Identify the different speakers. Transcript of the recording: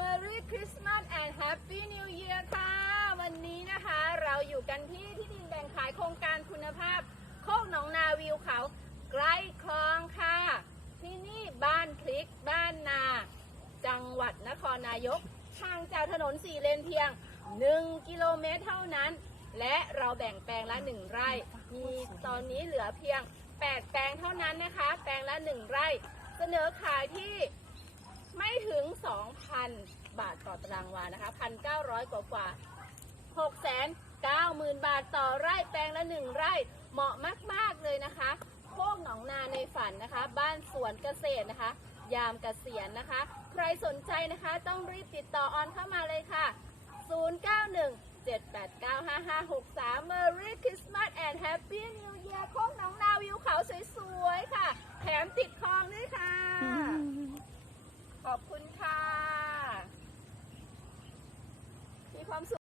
Speaker 1: Merry Christmas and Happy New Year ค่ะ วันนี้นะคะเราอยู่กันที่ที่ดินแบ่งขายโครงการคุณภาพ โคกหนองนาวิวเขาใกล้คลองค่ะ ที่นี่บ้านพลิกบ้านนา จังหวัดนครนายกห่างจากถนนสี่เลนเพียง 1 กิโลเมตรเท่านั้น และเราแบ่งแปลงละ 1 ไร่ มีตอนนี้เหลือเพียง 8 แปลงเท่านั้นนะคะ แปลงละ 1 ไร่ เสนอขายที่ไม่ถึง 2 บาทต่อตารางวานะคะ1,900กว่ากว่า6 9 0 0 0 0บาทต่อไร่แปลงละ1ไร่เหมาะมาก ๆ เลยนะคะโคกหนองนาในฝันนะคะ บ้านสวนเกษตรนะคะ ยามเกษียณนะคะ ใครสนใจนะคะต้องรีบติดต่อออนเข้ามาเลยค่ะ 091 789 5563 Merry Christmas and Happy New Year โคกหนองนาวิวเขาสวยๆค่ะ แถมติดคลองด้วยค่ะ ขอบคุณค่ะ มี ความสุข